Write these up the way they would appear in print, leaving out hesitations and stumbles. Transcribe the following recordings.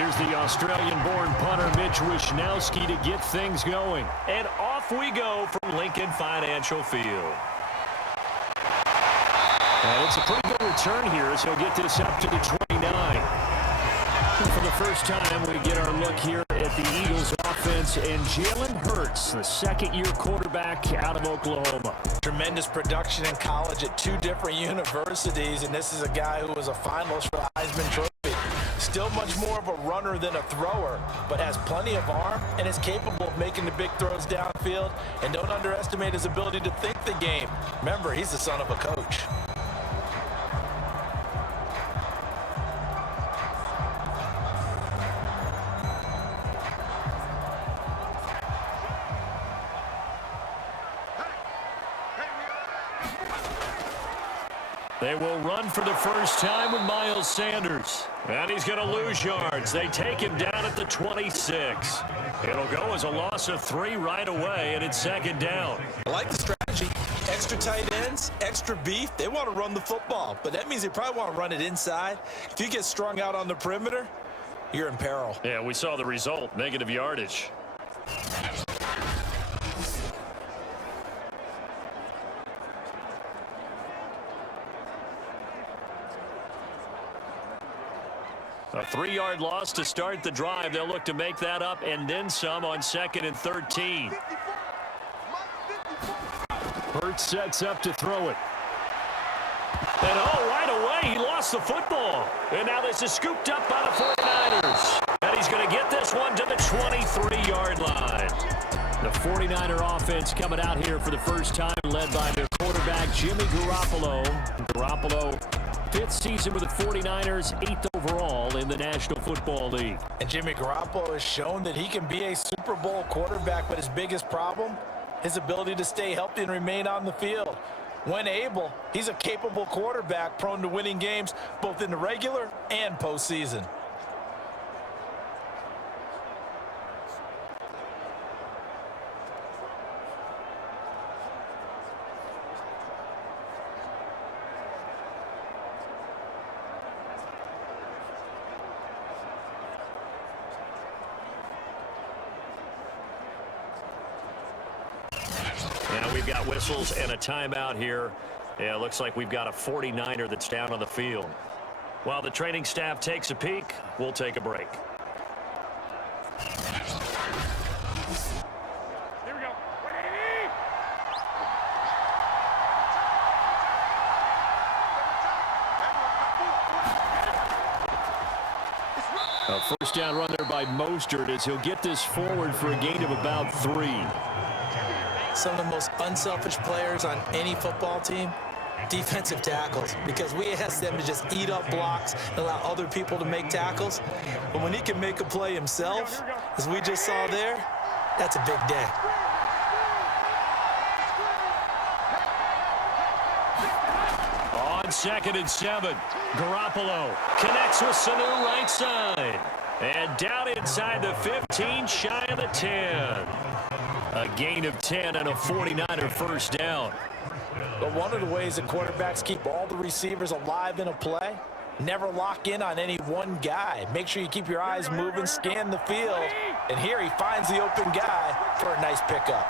Here's the Australian-born punter Mitch Wishnowsky to get things going. And off we go from Lincoln Financial Field. And it's a pretty good return here as he'll get this up to the 29. And for the first time, we get our look here at the Eagles offense and Jalen Hurts, the second-year quarterback out of Oklahoma. Tremendous production in college at two different universities, and this is a guy who was a finalist for the Heisman Trophy. Still much more of a runner than a thrower, but has plenty of arm and is capable of making the big throws downfield. And don't underestimate his ability to think the game. Remember, he's the son of a coach. They will run for the first time with Miles Sanders. And he's going to lose yards. They take him down at the 26. It'll go as a loss of 3 right away, and it's second down. I like the strategy. Extra tight ends, extra beef. They want to run the football, but that means they probably want to run it inside. If you get strung out on the perimeter, you're in peril. Yeah, we saw the result, negative yardage. A 3-yard loss to start the drive. They'll look to make that up and then some on 2nd and 13. Hurts sets up to throw it. And right away, he lost the football. And now this is scooped up by the 49ers. And he's going to get this one to the 23-yard line. The 49er offense coming out here for the first time, led by their quarterback, Jimmy Garoppolo. Garoppolo, 5th season with the 49ers, 8th overall in the National Football League. And Jimmy Garoppolo has shown that he can be a Super Bowl quarterback, but his biggest problem, his ability to stay healthy and remain on the field. When able, he's a capable quarterback prone to winning games both in the regular and postseason. We've got whistles and a timeout here. Yeah, it looks like we've got a 49er that's down on the field. While the training staff takes a peek, we'll take a break. Here we go. A first down run there by Mostert as he'll get this forward for a gain of about 3. Some of the most unselfish players on any football team, defensive tackles, because we ask them to just eat up blocks and allow other people to make tackles. But when he can make a play himself, as we just saw there, that's a big day. On 2nd and 7, Garoppolo connects with Sanu right side. And down inside the 15, shy of the 10. A gain of 10 and a 49er first down. But one of the ways that quarterbacks keep all the receivers alive in a play, never lock in on any one guy. Make sure you keep your eyes moving, scan the field. And here he finds the open guy for a nice pickup.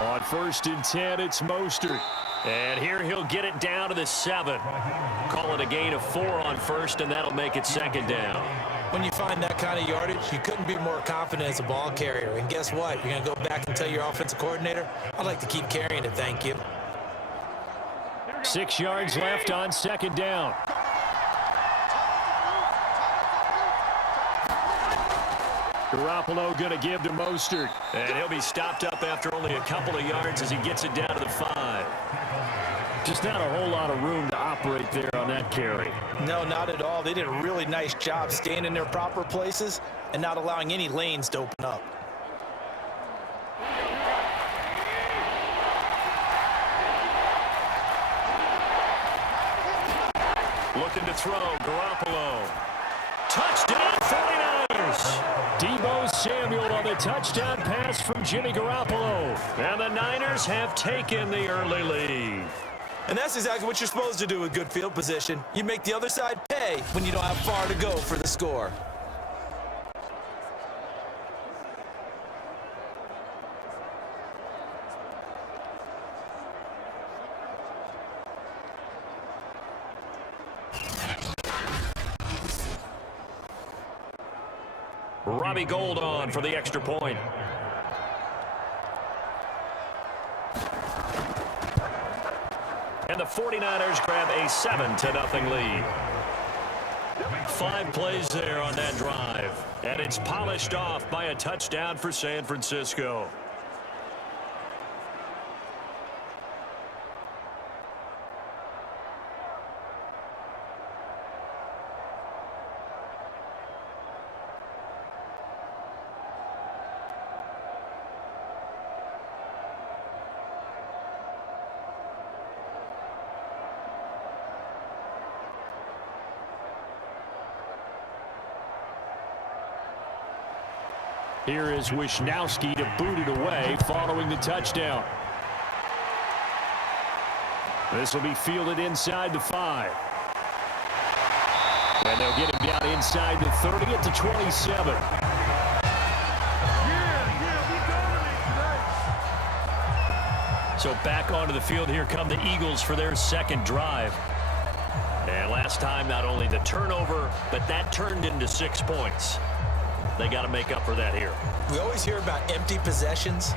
On 1st and 10, it's Mostert. And here he'll get it down to the 7. Call it a gain of 4 on 1st, and that'll make it 2nd down. When you find that kind of yardage, you couldn't be more confident as a ball carrier. And guess what? You're going to go back and tell your offensive coordinator, I'd like to keep carrying it, thank you. 6 yards left on 2nd down. Garoppolo going to give to Mostert. And he'll be stopped up after only a couple of yards as he gets it down to the 5. Just not a whole lot of room to operate there on that carry. No, not at all. They did a really nice job staying in their proper places and not allowing any lanes to open up. Looking to throw, Garoppolo. Touchdown, 49ers! Deebo Samuel on the touchdown pass from Jimmy Garoppolo. And the Niners have taken the early lead. And that's exactly what you're supposed to do with good field position. You make the other side pay when you don't have far to go for the score. Robbie Gould on for the extra point. And the 49ers grab a 7-0 lead. 5 plays there on that drive. And it's polished off by a touchdown for San Francisco. Here is Wisnowski to boot it away following the touchdown. This will be fielded inside the 5. And they'll get him down inside the 30 at the 27. So back onto the field, here come the Eagles for their second drive. And last time, not only the turnover, but that turned into 6 points. They got to make up for that here. We always hear about empty possessions,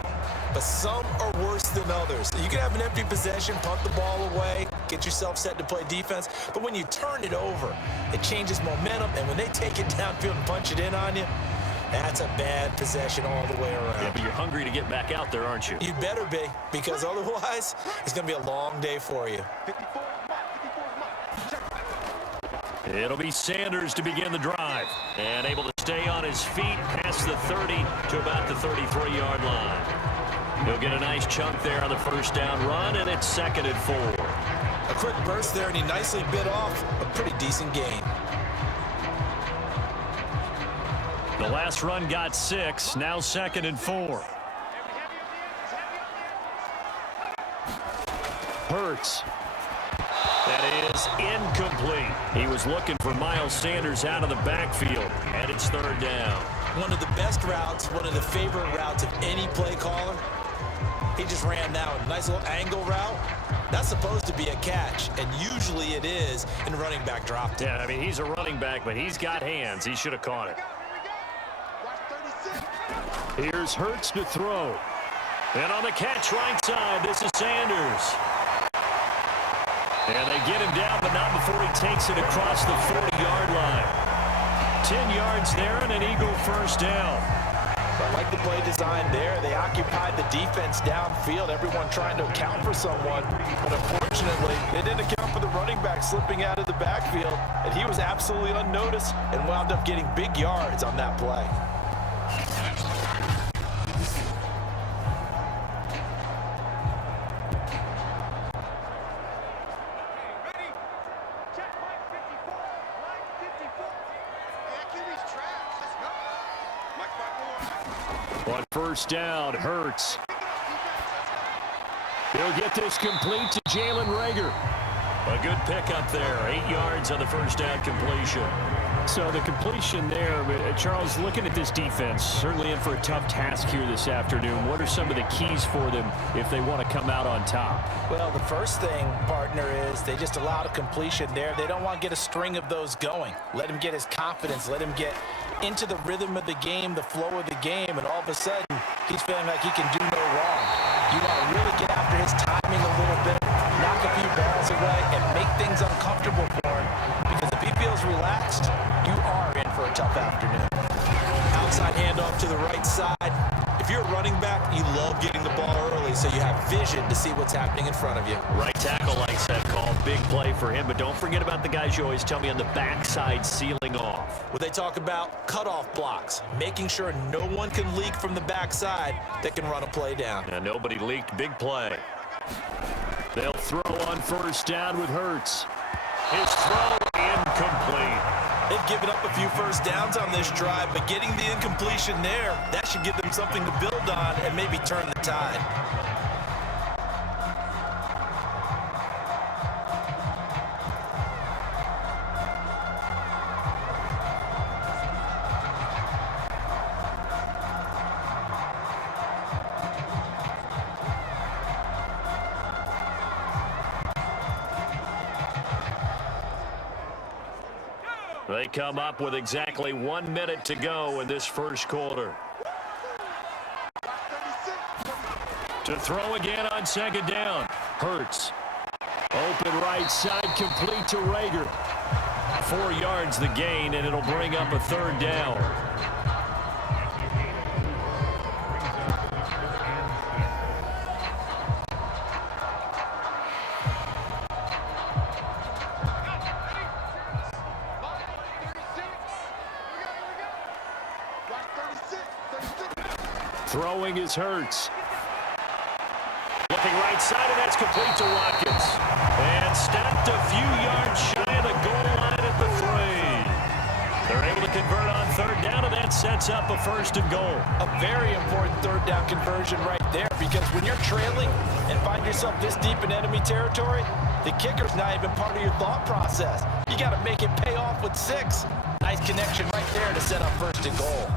but some are worse than others. You can have an empty possession, punt the ball away, get yourself set to play defense, but when you turn it over, it changes momentum, and when they take it downfield and punch it in on you, that's a bad possession all the way around. Yeah, but you're hungry to get back out there, aren't you? You better be, because otherwise, it's going to be a long day for you. It'll be Sanders to begin the drive. And able to stay on his feet past the 30 to about the 33-yard line. He'll get a nice chunk there on the first down run, and it's 2nd and 4. A quick burst there, and he nicely bit off a pretty decent gain. The last run got 6, now 2nd and 4. Hurts. That is incomplete. He was looking for Miles Sanders out of the backfield, and it's 3rd down. One of the best routes, one of the favorite routes of any play caller. He just ran that one. Nice little angle route. That's supposed to be a catch, and usually it is in running back drop. Yeah, I mean, he's a running back, but he's got hands. He should have caught it. Here's Hurts to throw. And on the catch right side, this is Sanders. And they get him down, but not before he takes it across the 40-yard line. 10 yards there and an Eagle first down. I like the play design there. They occupied the defense downfield, everyone trying to account for someone. But unfortunately, they didn't account for the running back slipping out of the backfield. And he was absolutely unnoticed and wound up getting big yards on that play. On first down, Hurts. He'll get this complete to Jalen Reagor. A good pickup there, 8 yards on the first down completion. So the completion there, Charles, looking at this defense, certainly in for a tough task here this afternoon. What are some of the keys for them if they want to come out on top? Well, the first thing, partner, is they just allowed a completion there. They don't want to get a string of those going. Let him get his confidence. Let him get into the rhythm of the game, the flow of the game, and all of a sudden, he's feeling like he can do no wrong. You want to really get after his timing a little bit, knock a few balls away, and make things uncomfortable for him. Because if he feels relaxed, you are in for a tough afternoon. Outside handoff to the right side. If you're a running back, you love getting the ball early so you have vision to see what's happening in front of you. Right tackle likes that call. Big play for him, but don't forget about the guys you always tell me on the backside sealing off. Well, they talk about cutoff blocks, making sure no one can leak from the backside that can run a play down. And nobody leaked. Big play. They'll throw on first down with Hurts. His throw incomplete. They've given up a few first downs on this drive, but getting the incompletion there, that should give them something to build on and maybe turn the tide. They come up with exactly 1 minute to go in this first quarter. To throw again on second down. Hurts. Open right side, complete to Rager. 4 yards the gain, and it'll bring up a third down. Throwing is Hurts. Looking right side, and that's complete to Watkins. And stopped a few yards shy of the goal line at the 3. They're able to convert on third down, and that sets up a first and goal. A very important third down conversion right there, because when you're trailing and find yourself this deep in enemy territory, the kicker's not even part of your thought process. You got to make it pay off with 6. Nice connection right there to set up first and goal.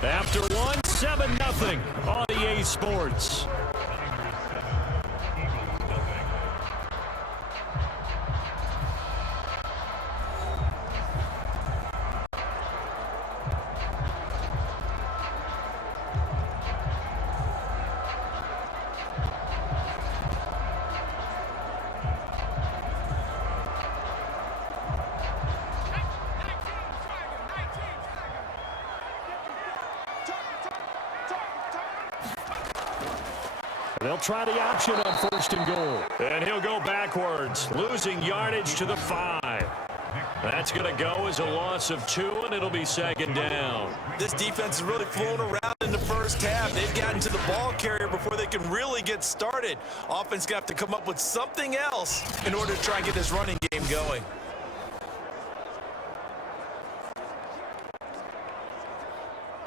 After one, 7-0 on EA Sports. They'll try the option on first and goal. And he'll go backwards, losing yardage to the 5. That's going to go as a loss of 2, and it'll be second down. This defense is really flown around in the first half. They've gotten to the ball carrier before they can really get started. Offense got to come up with something else in order to try and get this running game going.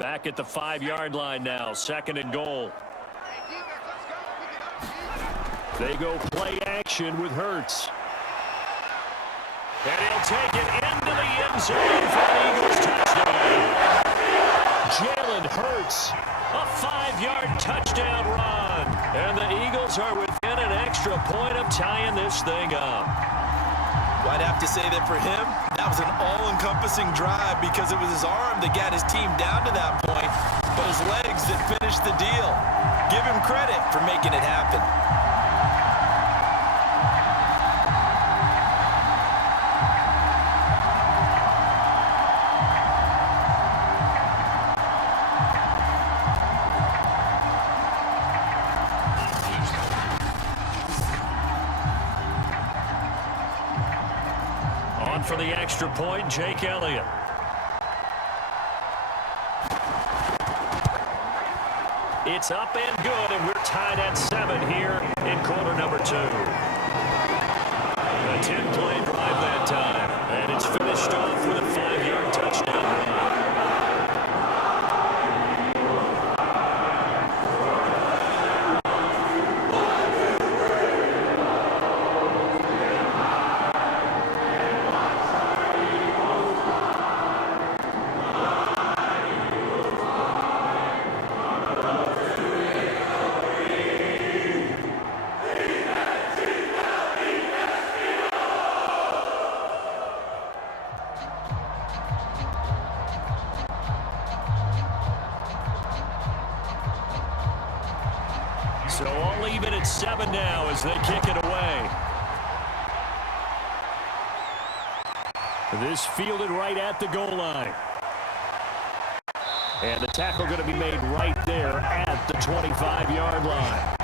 Back at the 5-yard line now, second and goal. They go play action with Hurts. And he'll take it into the end zone for the Eagles touchdown. Jalen Hurts, a 5-yard touchdown run. And the Eagles are within an extra point of tying this thing up. Well, I'd have to say that for him, that was an all-encompassing drive because it was his arm that got his team down to that point, but his legs that finished the deal. Give him credit for making it happen. For the extra point, Jake Elliott. It's up and good, and we're tied at 7 here in quarter number 2. A 10-play drive that time, and it's finished off with a 5-yard touchdown run. So all even at 7 now as they kick it away. This fielded right at the goal line. And the tackle going to be made right there at the 25-yard line.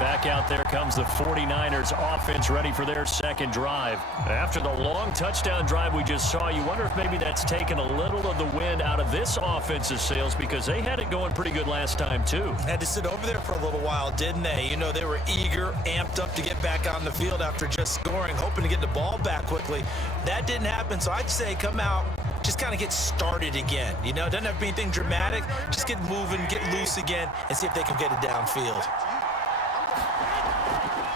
Back out there comes the 49ers offense ready for their second drive. After the long touchdown drive we just saw, you wonder if maybe that's taken a little of the wind out of this offense's sails because they had it going pretty good last time too. Had to sit over there for a little while, didn't they? You know, they were eager, amped up to get back on the field after just scoring, hoping to get the ball back quickly. That didn't happen, so I'd say come out, just kind of get started again. You know, it doesn't have to be anything dramatic. Just get moving, get loose again, and see if they can get it downfield.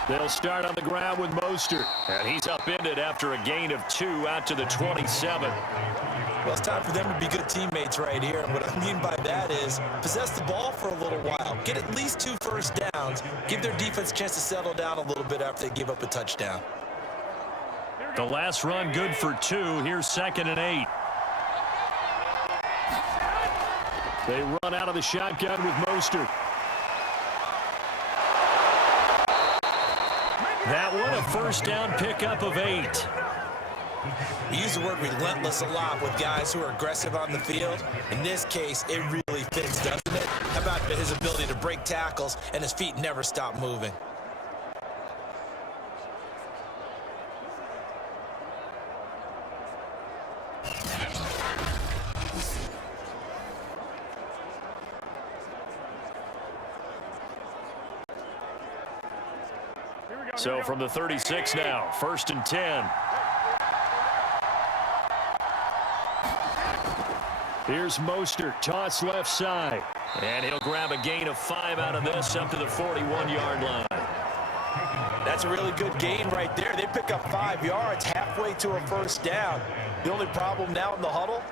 They'll start on the ground with Mostert. And he's upended after a gain of 2 out to the 27. Well, it's time for them to be good teammates right here. And what I mean by that is possess the ball for a little while. Get at least 2 first downs. Give their defense a chance to settle down a little bit after they give up a touchdown. The last run good for 2. Here's 2nd and 8. They run out of the shotgun with Mostert. That one a first down pickup of 8. We use the word relentless a lot with guys who are aggressive on the field. In this case, it really fits, doesn't it? How about his ability to break tackles and his feet never stop moving? So from the 36 now, 1st and 10. Here's Mostert, toss left side. And he'll grab a gain of 5 out of this up to the 41-yard line. That's a really good gain right there. They pick up 5 yards halfway to a first down. The only problem now in the huddle,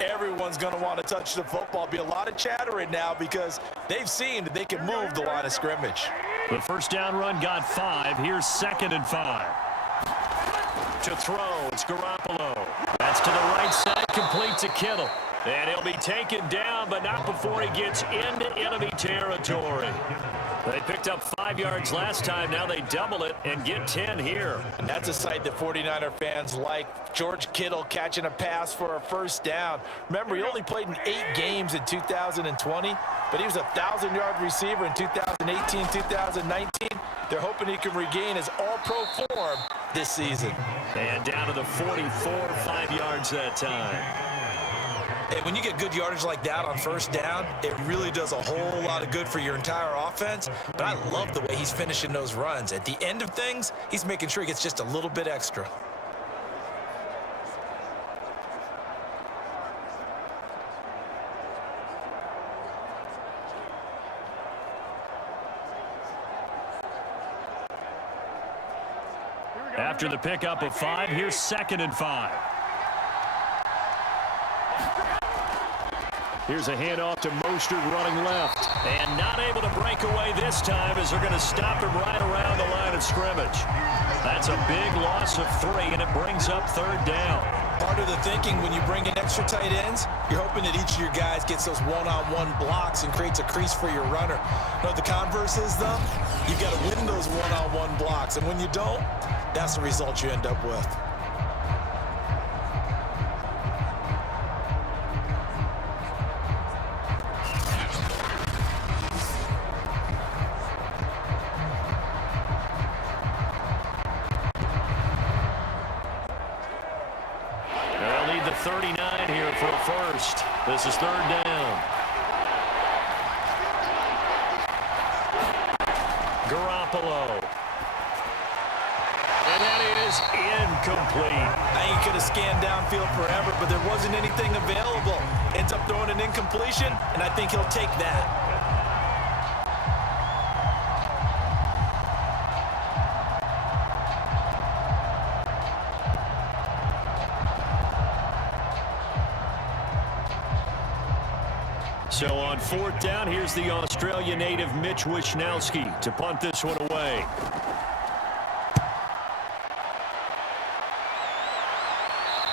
everyone's going to want to touch the football. Be a lot of chattering now because they've seen that they can move the line of scrimmage. The first down run got 5. Here's 2nd and 5. To throw, it's Garoppolo. That's to the right side, complete to Kittle. And he'll be taken down, but not before he gets into enemy territory. They picked up 5 yards last time. Now they double it and get 10 here. And that's a sight that 49er fans like. George Kittle catching a pass for a first down. Remember, he only played in 8 games in 2020, but he was a 1,000-yard receiver in 2018, 2019. They're hoping he can regain his all-pro form this season. And down to the 44, 5 yards that time. And when you get good yardage like that on first down, it really does a whole lot of good for your entire offense. But I love the way he's finishing those runs. At the end of things, he's making sure he gets just a little bit extra. After the pickup of 5, here's 2nd and 5. Here's a handoff to Mostert running left. And not able to break away this time as they're going to stop him right around the line of scrimmage. That's a big loss of 3, and it brings up 3rd down. Part of the thinking when you bring in extra tight ends, you're hoping that each of your guys gets those one-on-one blocks and creates a crease for your runner. You know what the converse is, though? You've got to win those one-on-one blocks, and when you don't, that's the result you end up with. They'll need the 39 here for a first. This is 3rd down. Garoppolo. And that is incomplete. I think he could have scanned downfield forever, but there wasn't anything available. Ends up throwing an incompletion, and I think he'll take that. So on 4th down, here's the Australia native Mitch Wishnowsky to punt this one away.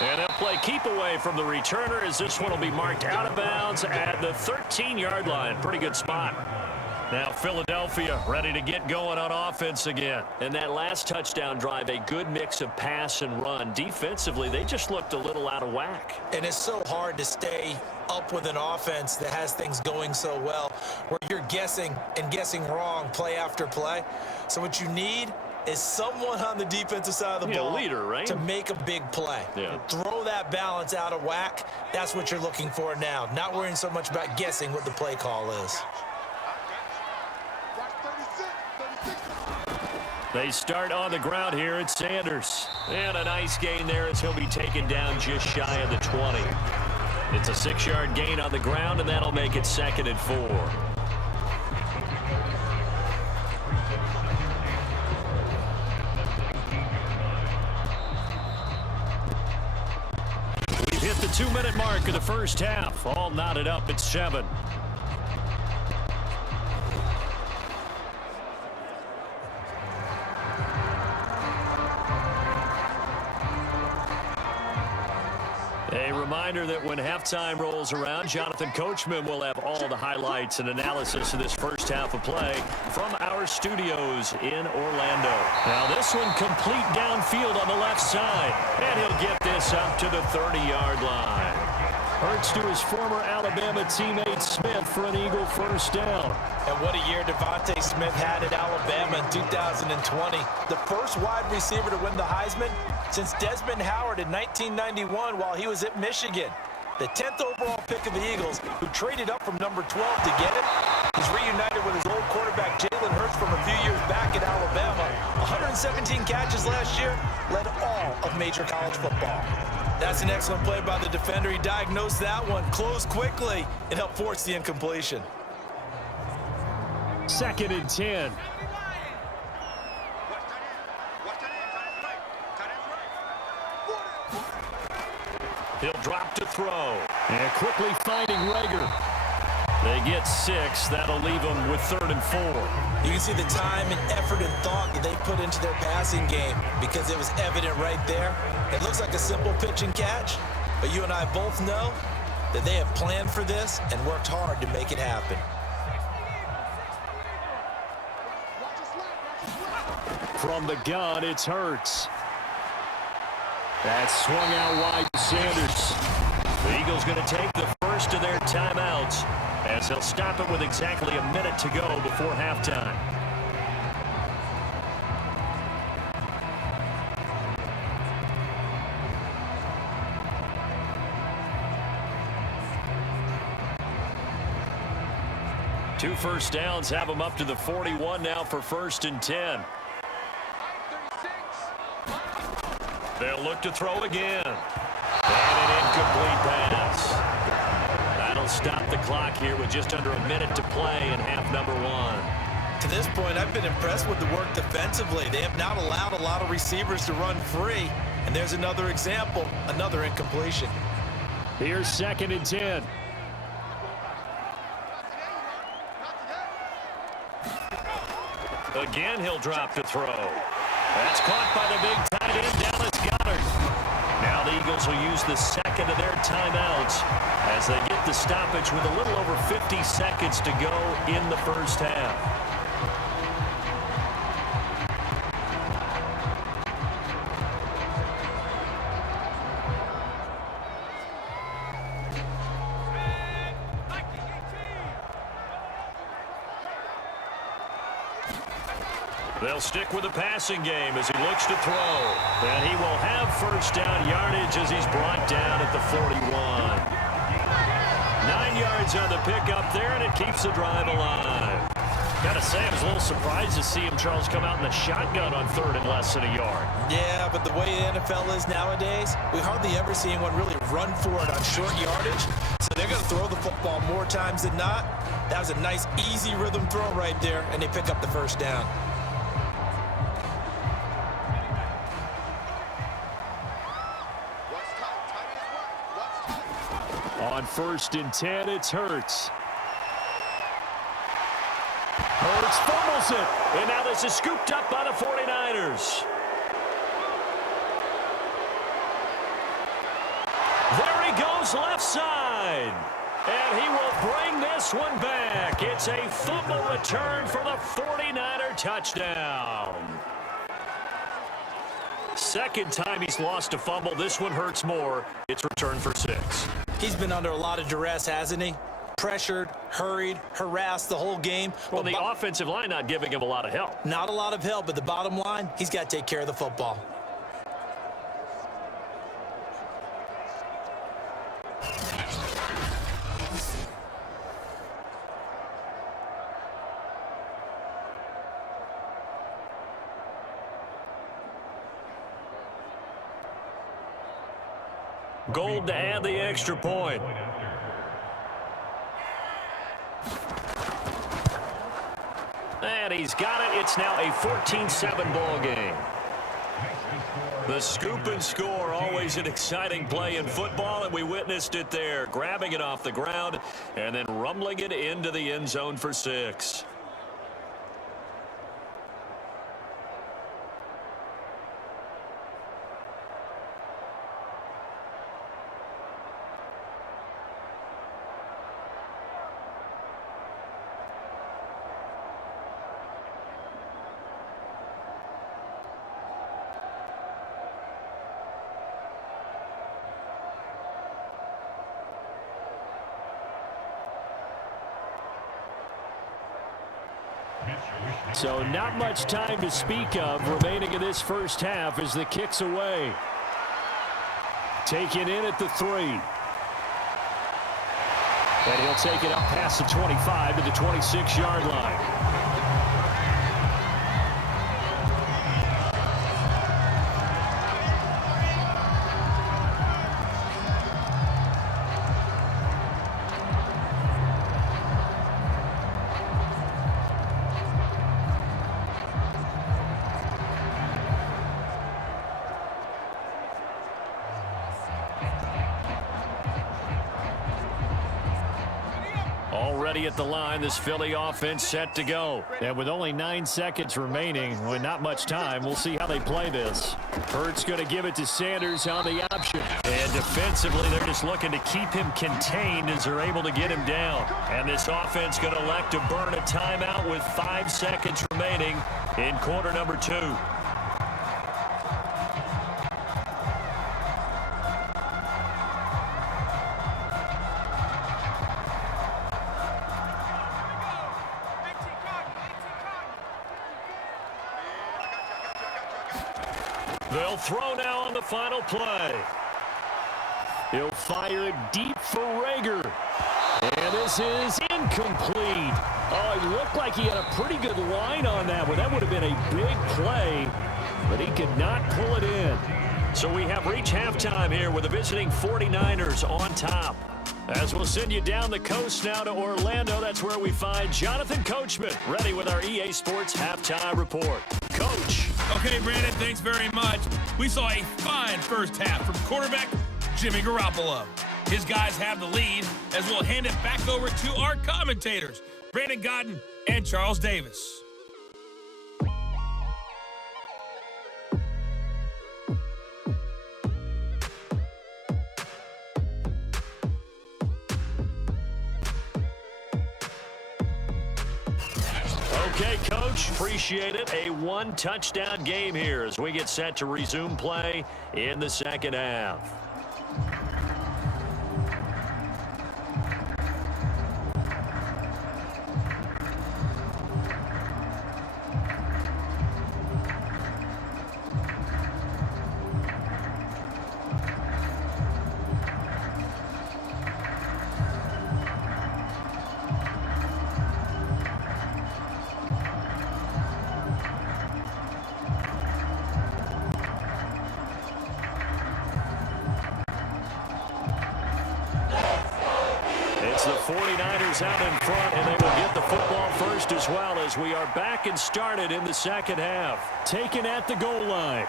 And they'll play keep away from the returner as this one will be marked out of bounds at the 13-yard line. Pretty good spot. Now Philadelphia ready to get going on offense again. And that last touchdown drive, a good mix of pass and run. Defensively, they just looked a little out of whack. And it's so hard to stay up with an offense that has things going so well, where you're guessing and guessing wrong play after play. So what you need is someone on the defensive side of the ball leader, right? to make a big play. Yeah. Throw that balance out of whack. That's what you're looking for now. Not worrying so much about guessing what the play call is. They start on the ground here at Sanders. And a nice gain there as he'll be taken down just shy of the 20. It's a 6-yard gain on the ground, and that'll make it 2nd and 4. 2-minute mark of the first half. All knotted up at 7. A reminder that when halftime rolls around, Jonathan Coachman will have all the highlights and analysis of this first half of play from our studios in Orlando. Now this one complete downfield on the left side, and he'll get this up to the 30-yard line. Hurts to his former Alabama teammate Smith for an Eagle first down. And what a year Devontae Smith had at Alabama in 2020. The first wide receiver to win the Heisman since Desmond Howard in 1991 while he was at Michigan. The 10th overall pick of the Eagles, who traded up from number 12 to get him. He's reunited with his old quarterback Jalen Hurts from a few years back at Alabama. 117 catches last year, led all of major college football. That's an excellent play by the defender. He diagnosed that one, closed quickly, and helped force the incompletion. 2nd and 10. He'll drop to throw. And quickly finding Rager. They get 6. That'll leave them with 3rd and 4. You can see the time and effort and thought that they put into their passing game because it was evident right there. It looks like a simple pitch and catch, but you and I both know that they have planned for this and worked hard to make it happen. From the gun, it's Hurts. That's swung out wide to Sanders. The Eagles going to take the first of their timeouts as they'll stop it with exactly a minute to go before halftime. Two first downs have them up to the 41 now for 1st and 10. They'll look to throw again. And an incomplete pass. That'll stop the clock here with just under a minute to play in half number 1. To this point, I've been impressed with the work defensively. They have not allowed a lot of receivers to run free. And there's another example, another incompletion. Here's 2nd and 10. Again, he'll drop to throw. That's caught by the big tight end, Dallas Goedert. Now the Eagles will use the second of their timeouts as they get the stoppage with a little over 50 seconds to go in the first half. They'll stick with the passing game as he looks to throw. And he will have first down yardage as he's brought down at the 41. 9 yards on the pickup there, and it keeps the drive alive. Gotta say, I was a little surprised to see him, Charles, come out in the shotgun on 3rd and less than a yard. Yeah, but the way the NFL is nowadays, we hardly ever see anyone really run for it on short yardage. So they're going to throw the football more times than not. That was a nice, easy rhythm throw right there, and they pick up the first down. On 1st and 10, it's Hurts. Hurts fumbles it, and now this is scooped up by the 49ers. There he goes left side, and he will bring this one back. It's a fumble return for the 49er touchdown. Second time he's lost a fumble. This one hurts more. It's returned for 6. He's been under a lot of duress, hasn't he? Pressured, hurried, harassed the whole game. Well, the offensive line not giving him a lot of help. Not a lot of help, but the bottom line, he's got to take care of the football. Gold to add the extra point. And he's got it. It's now a 14-7 ball game. The scoop and score, always an exciting play in football, and we witnessed it there, grabbing it off the ground and then rumbling it into the end zone for 6. So not much time to speak of remaining in this first half as the kick's away. Taken in at the 3. And he'll take it up past the 25 to the 26-yard line. Already at the line, this Philly offense set to go. And with only 9 seconds remaining, with not much time, we'll see how they play this. Hurts going to give it to Sanders on the option. And defensively, they're just looking to keep him contained as they're able to get him down. And this offense going to elect to burn a timeout with 5 seconds remaining in quarter number 2. They'll throw now on the final play. He'll fire it deep for Rager. And this is incomplete. Oh, it looked like he had a pretty good line on that one. That would have been a big play, but he could not pull it in. So we have reached halftime here with the visiting 49ers on top. As we'll send you down the coast now to Orlando, that's where we find Jonathan Coachman, ready with our EA Sports Halftime Report. Coach. Okay, Brandon, thanks very much. We saw a fine first half from quarterback Jimmy Garoppolo. His guys have the lead as we'll hand it back over to our commentators, Brandon Godden and Charles Davis. Okay, Coach, appreciate it. A one-touchdown game here as we get set to resume play in the second half. The 49ers out in front, and they will get the football first as well as we are back and started in the second half. Taken at the goal line.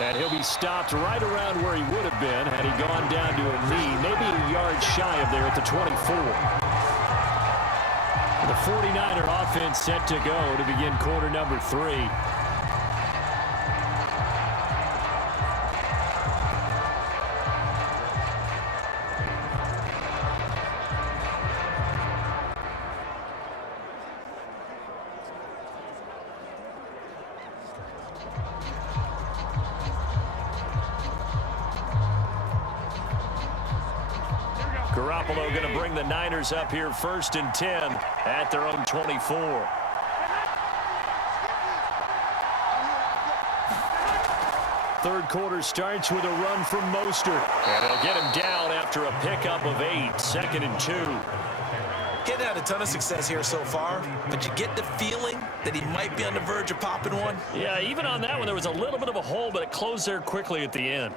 And he'll be stopped right around where he would have been had he gone down to a knee, maybe a yard shy of there at the 24. The 49er offense set to go to begin quarter number 3. Garoppolo going to bring the Niners up here 1st and 10 at their own 24. Third quarter starts with a run from Mostert. And it'll get him down after a pickup of 8, 2nd and 2. Getting had a ton of success here so far, but you get the feeling that he might be on the verge of popping one. Yeah, even on that one, there was a little bit of a hole, but it closed there quickly at the end.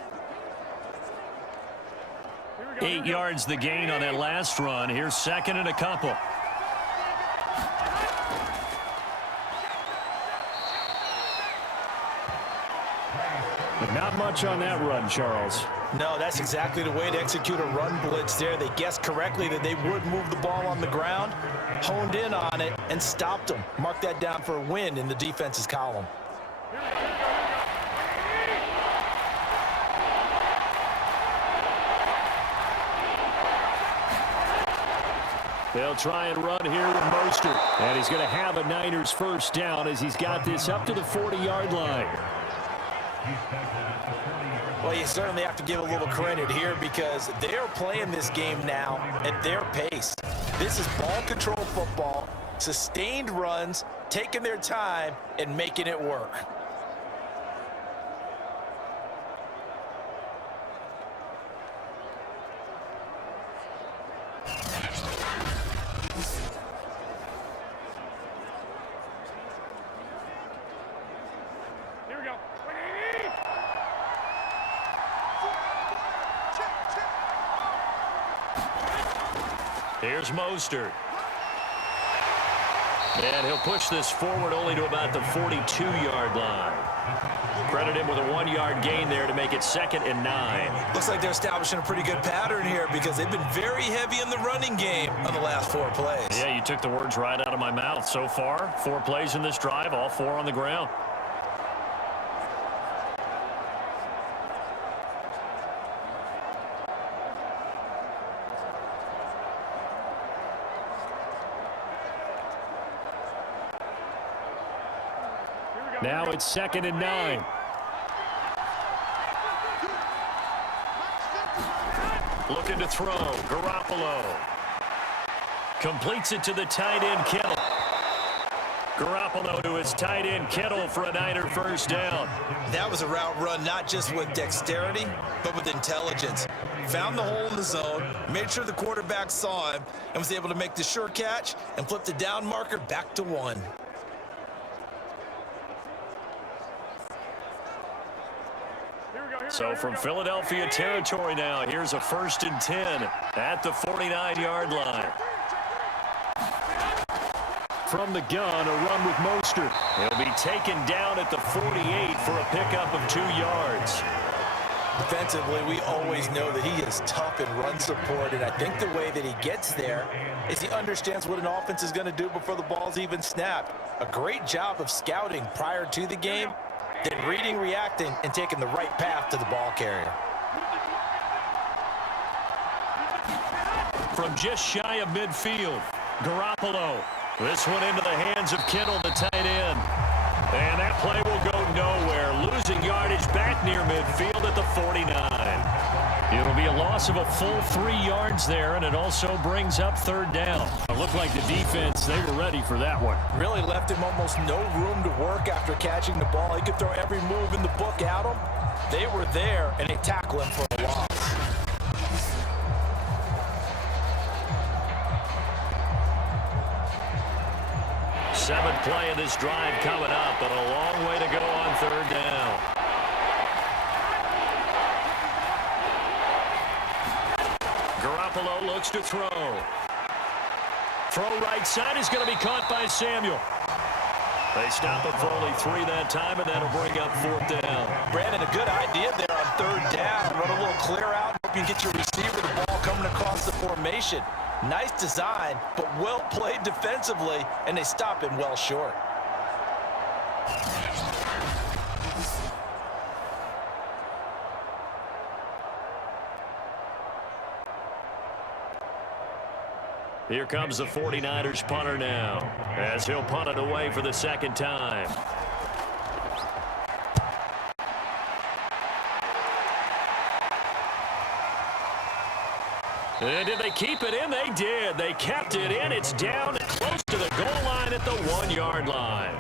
8 yards the gain on that last run. Here's 2nd and a couple. Not much on that run, Charles. No, that's exactly the way to execute a run blitz there. They guessed correctly that they would move the ball on the ground, honed in on it, and stopped them. Mark that down for a win in the defense's column. They'll try and run here with Mostert. And he's going to have a Niners first down as he's got this up to the 40-yard line. Well, you certainly have to give a little credit here because they're playing this game now at their pace. This is ball control football, sustained runs, taking their time, and making it work. Here's Mostert. And he'll push this forward only to about the 42-yard line. Credit him with a 1-yard gain there to make it 2nd and 9. Looks like they're establishing a pretty good pattern here because they've been very heavy in the running game on the last 4 plays. Yeah, you took the words right out of my mouth. So far, 4 plays in this drive, all 4 on the ground. Now it's 2nd and 9. Looking to throw. Garoppolo. Completes it to the tight end, Kittle. Garoppolo to his tight end, Kittle, for a Niner first down. That was a route run not just with dexterity, but with intelligence. Found the hole in the zone, made sure the quarterback saw him, and was able to make the sure catch and flip the down marker back to 1. So from Philadelphia territory now, here's a 1st and 10 at the 49-yard line. From the gun, a run with Mostert. He'll be taken down at the 48 for a pickup of 2 yards. Defensively, we always know that he is tough in run support, and I think the way that he gets there is he understands what an offense is going to do before the ball's even snapped. A great job of scouting prior to the game, then reading, reacting, and taking the right path to the ball carrier. From just shy of midfield, Garoppolo. This one into the hands of Kittle, the tight end. And that play will go nowhere. Losing yardage back near midfield at the 49. It'll be a loss of a full 3 yards there, and it also brings up 3rd down. It looked like the defense, they were ready for that one. Really left him almost no room to work after catching the ball. He could throw every move in the book at him. They were there, and they tackle him for a loss. Seventh play of this drive coming up, but a long way to go on 3rd down. Garoppolo looks to throw. Throw right side is going to be caught by Samuel. They stop him for only 3 that time, and that'll bring up 4th down. Brandon, a good idea there on 3rd down. Run a little clear out, hope you can get your receiver the ball coming across the formation. Nice design, but well played defensively, and they stop him well short. Here comes the 49ers punter now, as he'll punt it away for the 2nd time. And did they keep it in? They did. They kept it in. It's down close to the goal line at the 1-yard line.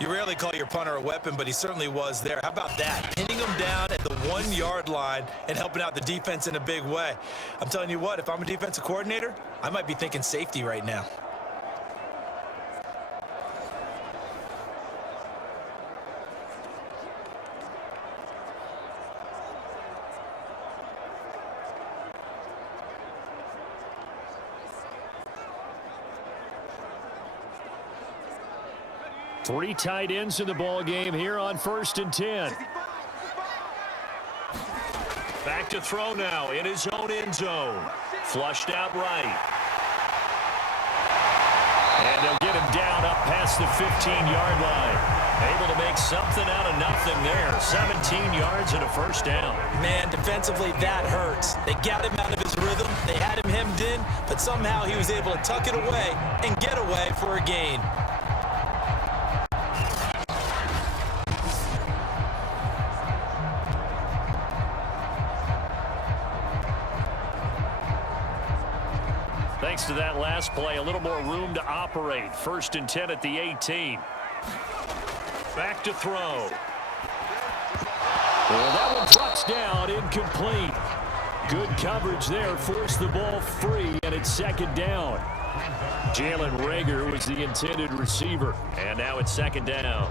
You rarely call your punter a weapon, but he certainly was there. How about that? Pinning him down at the 1-yard line and helping out the defense in a big way. I'm telling you what, if I'm a defensive coordinator, I might be thinking safety right now. Three tight ends in the ball game here on 1st and 10. Back to throw now in his own end zone. Flushed out right. And they'll get him down up past the 15-yard line. Able to make something out of nothing there. 17 yards and a first down. Man, defensively, that hurts. They got him out of his rhythm. They had him hemmed in, but somehow he was able to tuck it away and get away for a gain. Thanks to that last play, a little more room to operate. 1st and 10 at the 18. Back to throw. Well, that one drops down, incomplete. Good coverage there, forced the ball free, and it's 2nd down. Jalen Reagor was the intended receiver, and now it's 2nd down.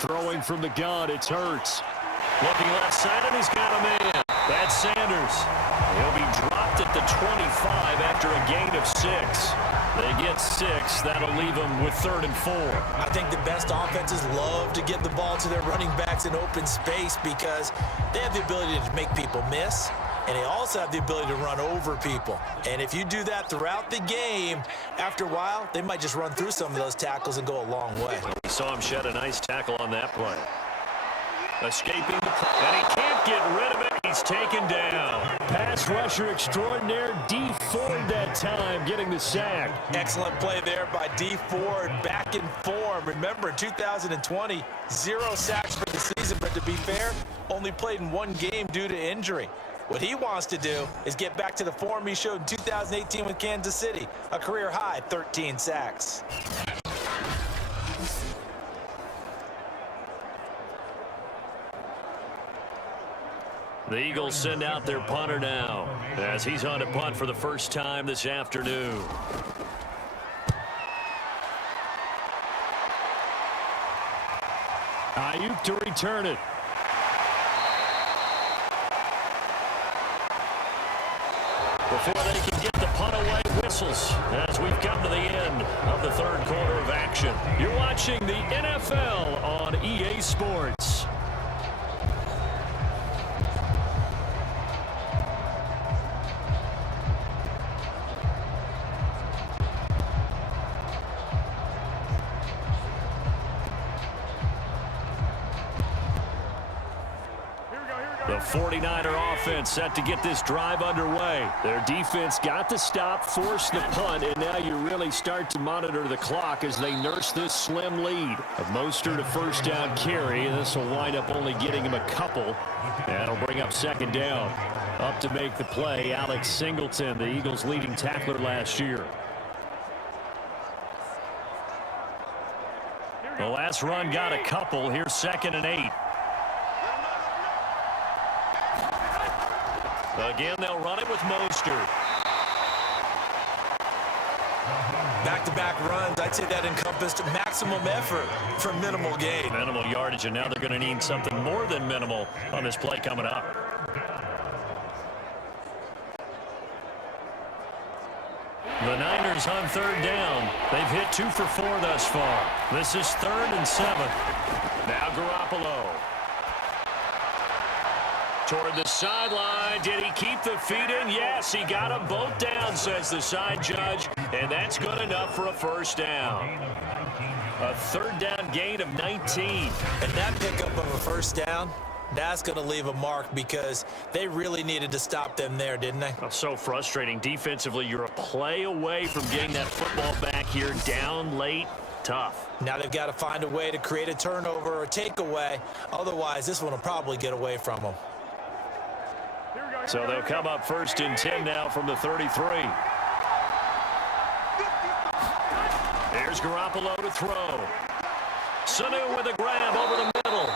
Throwing from the gun, it's Hurts. Looking left side, and he's got a man. That's Sanders. He'll be dropped at the 25 after a gain of 6. They get 6. That'll leave them with 3rd and 4. I think the best offenses love to get the ball to their running backs in open space because they have the ability to make people miss, and they also have the ability to run over people. And if you do that throughout the game, after a while, they might just run through some of those tackles and go a long way. We saw him shed a nice tackle on that play. Escaping the play, and he can't get rid of it. He's taken down. Pass rusher extraordinaire, D. Ford that time, getting the sack. Excellent play there by D. Ford, back in form. Remember, in 2020, 0 sacks for the season, but to be fair, only played in 1 game due to injury. What he wants to do is get back to the form he showed in 2018 with Kansas City, a career-high 13 sacks. The Eagles send out their punter now as he's on to punt for the first time this afternoon. Ayuk to return it. Before they can get the punt away, whistles as we've come to the end of the 3rd quarter of action. You're watching the NFL on EA Sports. The 49er offense set to get this drive underway. Their defense got the stop, forced the punt, and now you really start to monitor the clock as they nurse this slim lead. A Mostert to first down carry, and this will wind up only getting him a couple. That'll bring up 2nd down. Up to make the play, Alex Singleton, the Eagles' leading tackler last year. The last run got a couple. Here's 2nd and 8. Again, they'll run it with Mostert. Back-to-back runs, I'd say that encompassed maximum effort for minimal gain. Minimal yardage, and now they're going to need something more than minimal on this play coming up. The Niners on 3rd down. They've hit 2 for 4 thus far. This is 3rd and 7. Now Garoppolo. Toward the sideline. Did he keep the feet in? Yes, he got them both down, says the side judge. And that's good enough for a first down. A 3rd down gain of 19. And that pickup of a first down, that's going to leave a mark because they really needed to stop them there, didn't they? Oh, so frustrating. Defensively, you're a play away from getting that football back here down late. Tough. Now they've got to find a way to create a turnover or a takeaway. Otherwise, this one will probably get away from them. So they'll come up 1st and 10 now from the 33. Here's Garoppolo to throw. Sanu with a grab over the middle.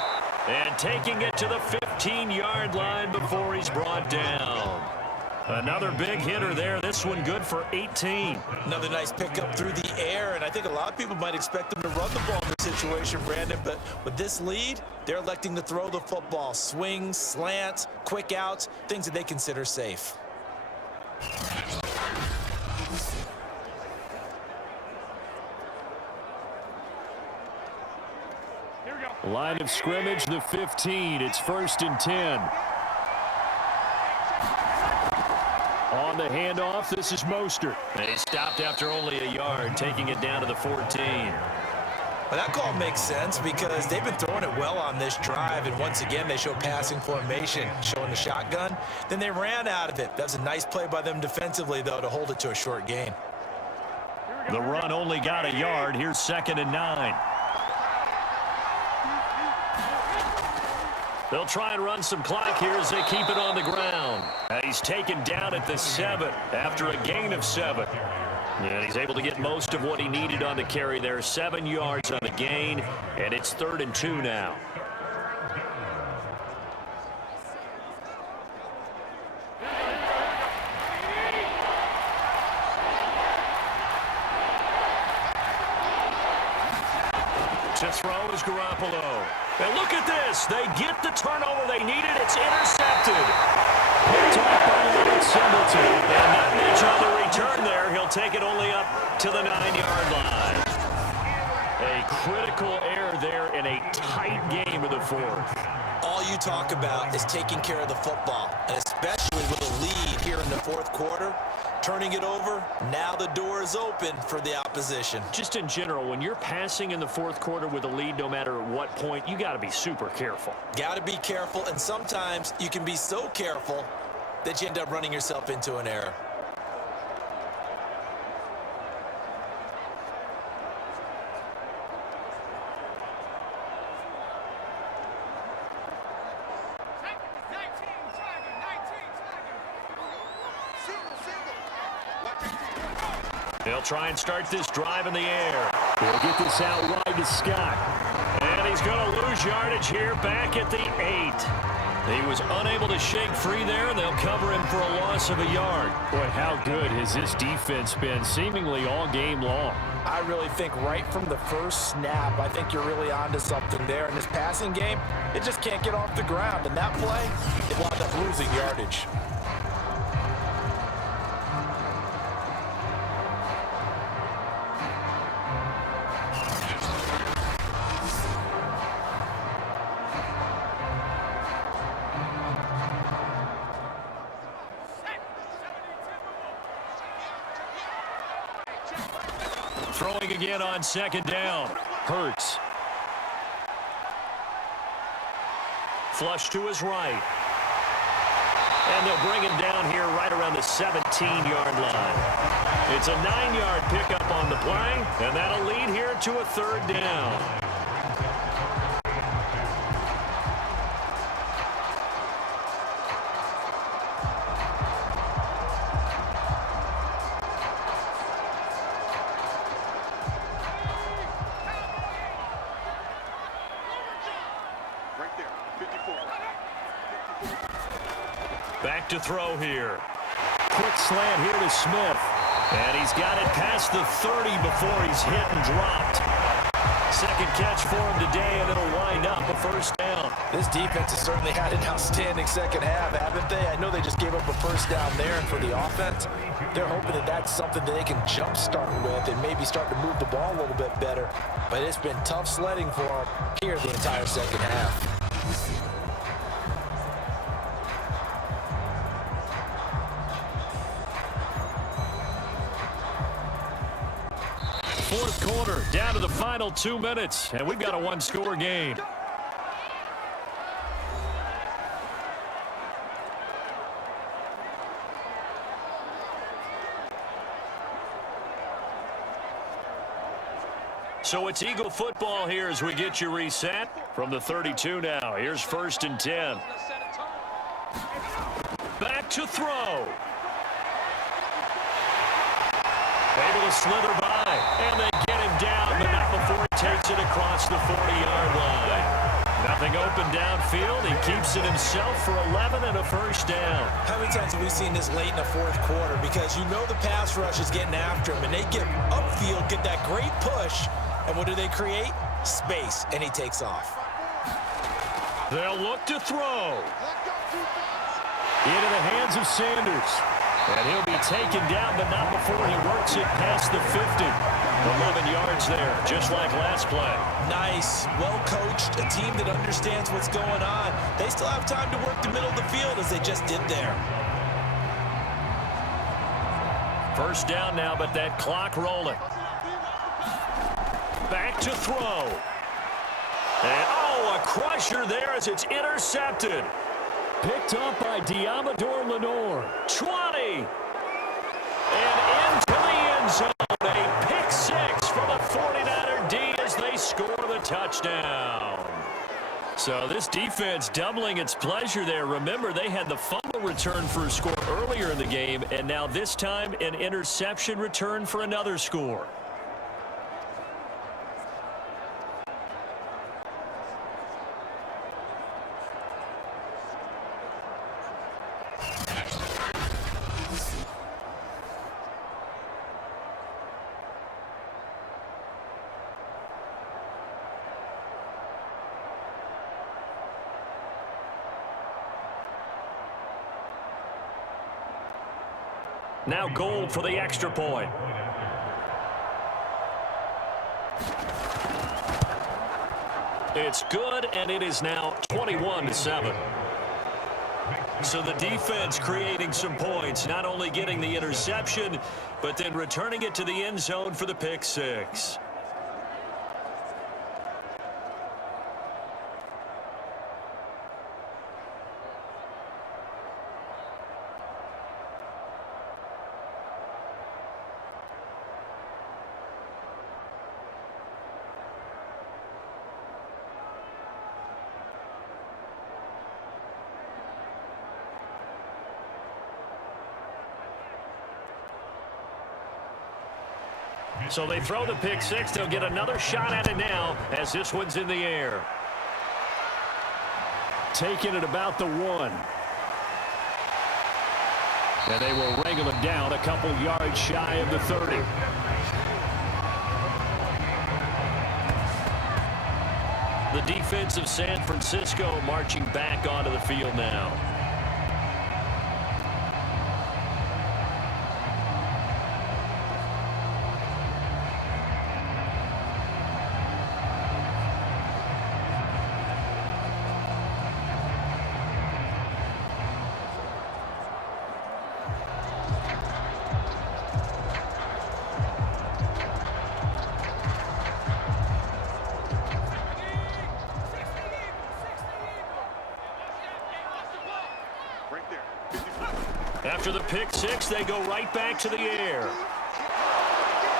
And taking it to the 15-yard line before he's brought down. Another big hitter there. This one good for 18. Another nice pickup through the air, and I think a lot of people might expect them to run the ball in this situation, Brandon, but with this lead, they're electing to throw the football. Swings, slants, quick outs, things that they consider safe. Line of scrimmage, the 15. It's 1st and 10. On the handoff, this is Mostert. They stopped after only a yard, taking it down to the 14. Well, that call makes sense because they've been throwing it well on this drive, and once again, they show passing formation, showing the shotgun. Then they ran out of it. That was a nice play by them defensively, though, to hold it to a short gain. The run only got a yard. Here's 2nd and 9. They'll try and run some clock here as they keep it on the ground. And he's taken down at the 7 after a gain of 7. And he's able to get most of what he needed on the carry there. 7 yards on the gain, and it's 3rd and 2 now. To throw is Garoppolo. And look at this. They get the turnover they needed. It's intercepted. Picked off by Lawrence Singleton. And not much on the return there. He'll take it only up to the 9-yard line. A critical error there in a tight game of the 4th. All you talk about is taking care of the football, and especially with a lead here in the 4th quarter. Turning it over, now the door is open for the opposition. Just in general, when you're passing in the 4th quarter with a lead, no matter at what point, you got to be super careful. Got to be careful, and sometimes you can be so careful that you end up running yourself into an error. They'll try and start this drive in the air. They'll get this out wide to Scott. And he's going to lose yardage here back at the 8. He was unable to shake free there, and they'll cover him for a loss of a yard. Boy, how good has this defense been seemingly all game long? I really think right from the first snap, I think you're really onto something there. In this passing game, it just can't get off the ground. And that play, it wound up losing yardage. Throwing again on 2nd down. Hurts. Flush to his right. And they'll bring him down here right around the 17-yard line. It's a 9-yard pickup on the play, and that'll lead here to a 3rd down. Back to throw here. Quick slant here to Smith. And he's got it past the 30 before he's hit and dropped. 2nd catch for him today, and it'll wind up a 1st down. This defense has certainly had an outstanding 2nd half, haven't they? I know they just gave up a 1st down there, and for the offense, they're hoping that that's something that they can jumpstart with and maybe start to move the ball a little bit better. But it's been tough sledding for them here the entire 2nd half. 4th quarter, down to the final 2 minutes, and we've got a 1-score game. So it's Eagle football here as we get you reset from the 32 now. Here's 1st and 10. Back to throw. Able to slither by, and they get him down, but not before he takes it across the 40-yard line. Nothing open downfield. He keeps it himself for 11 and a 1st down. How many times have we seen this late in the 4th quarter? Because you know the pass rush is getting after him, and they get upfield, get that great push, and what do they create? Space, and he takes off. They'll look to throw. Into the hands of Sanders. And he'll be taken down, but not before he works it past the 50. 11 yards there, just like last play. Nice, well-coached, a team that understands what's going on. They still have time to work the middle of the field as they just did there. First down now, but that clock rolling. Back to throw. And, a crusher there as it's intercepted. Picked up by Diamador Lenore. 20. And into the end zone. A pick six for the 49er D as they score the touchdown. So this defense doubling its pleasure there. Remember, they had the fumble return for a score earlier in the game, and now this time an interception return for another score. Now Gold for the extra point. It's good, and it is now 21-7. So the defense creating some points, not only getting the interception, but then returning it to the end zone for the pick six. So they throw the pick six. They'll get another shot at it now as this one's in the air. Taking it about the 1. And they will wrangle him down a couple yards shy of the 30. The defense of San Francisco marching back onto the field now. After the pick six, they go right back to the air.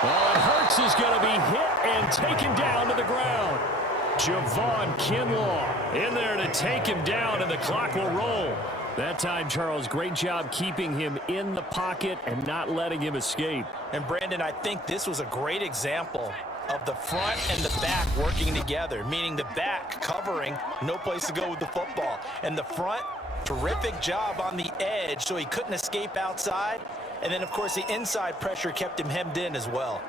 Well, and Hurts is going to be hit and taken down to the ground. Javon Kinlaw in there to take him down, and the clock will roll. That time, Charles, great job keeping him in the pocket and not letting him escape. And, Brandon, I think this was a great example of the front and the back working together, meaning the back covering, no place to go with the football, and the front, terrific job on the edge so he couldn't escape outside. And then, of course, the inside pressure kept him hemmed in as well.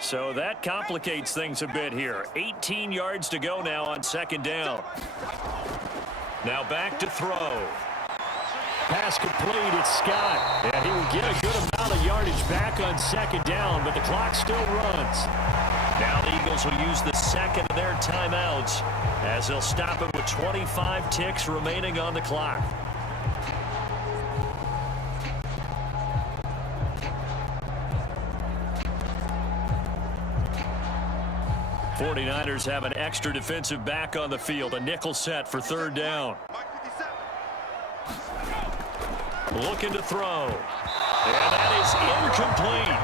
So that complicates things a bit here. 18 yards to go now on second down. Now back to throw. Pass complete, it's Scott. And he will get a good amount of yardage back on second down, but the clock still runs. Now the Eagles will use the second of their timeouts as they'll stop it with 25 ticks remaining on the clock. '49ers have an extra defensive back on the field, a nickel set for third down. Looking to throw. And that is incomplete.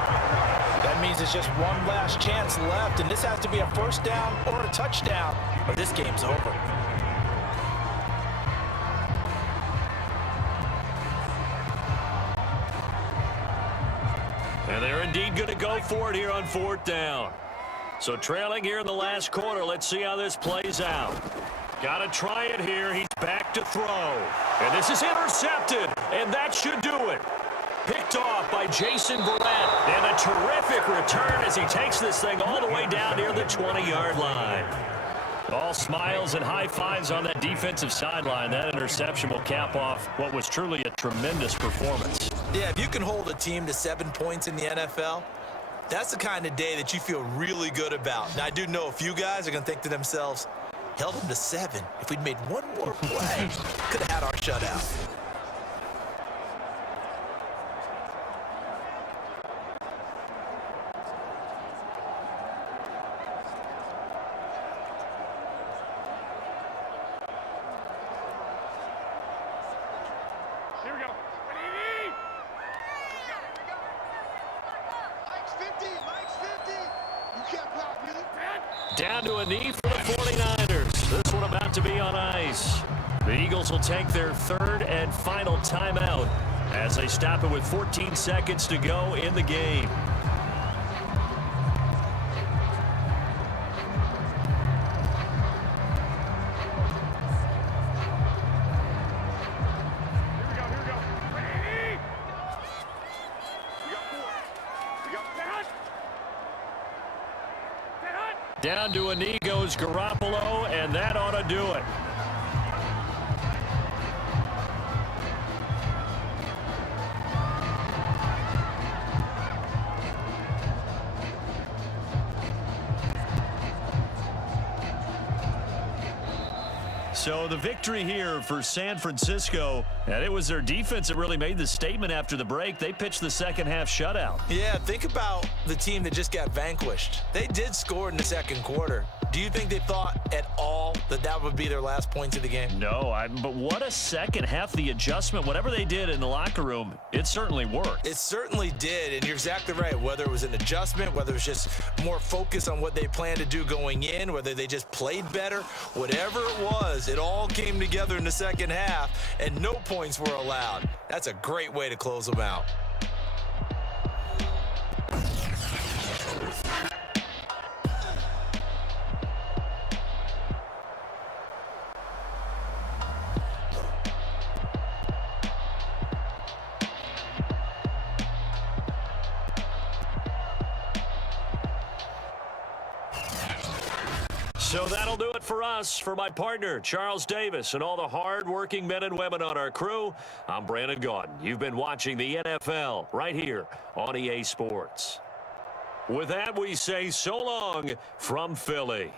That means there's just one last chance left, and this has to be a first down or a touchdown, or this game's over. And they're indeed going to go for it here on fourth down. So trailing here in the last quarter, let's see how this plays out. Got to try it here. He's back to throw. And this is intercepted, and that should do it. picked off by Jason Verrett. And a terrific return as he takes this thing all the way down near the 20-yard line. All smiles and high fives on that defensive sideline. That interception will cap off what was truly a tremendous performance. Yeah, if you can hold a team to 7 points in the NFL, that's the kind of day that you feel really good about. Now, I do know a few guys are going to think to themselves, held them to 7. If we'd made one more play, could have had our shutout. Here we go. Down to a knee for the 49ers. This one about to be on ice. The Eagles will take their third and final timeout as they stop it with 14 seconds to go in the game. Down to a knee goes Garoppolo, and that ought to do it. So the victory here for San Francisco, and it was their defense that really made the statement after the break. They pitched the second half shutout. Yeah, think about the team that just got vanquished. They did score in the second quarter. Do you think they thought at all that that would be their last points of the game? No, but what a second half. The adjustment, whatever they did in the locker room, it certainly worked. It certainly did, and you're exactly right. Whether it was an adjustment, whether it was just more focus on what they planned to do going in, whether they just played better, whatever it was, it all came together in the second half, and no points were allowed. That's a great way to close them out. So that'll do it for us. For my partner, Charles Davis, and all the hard-working men and women on our crew, I'm Brandon Gaudin. You've been watching the NFL right here on EA Sports. With that, we say so long from Philly.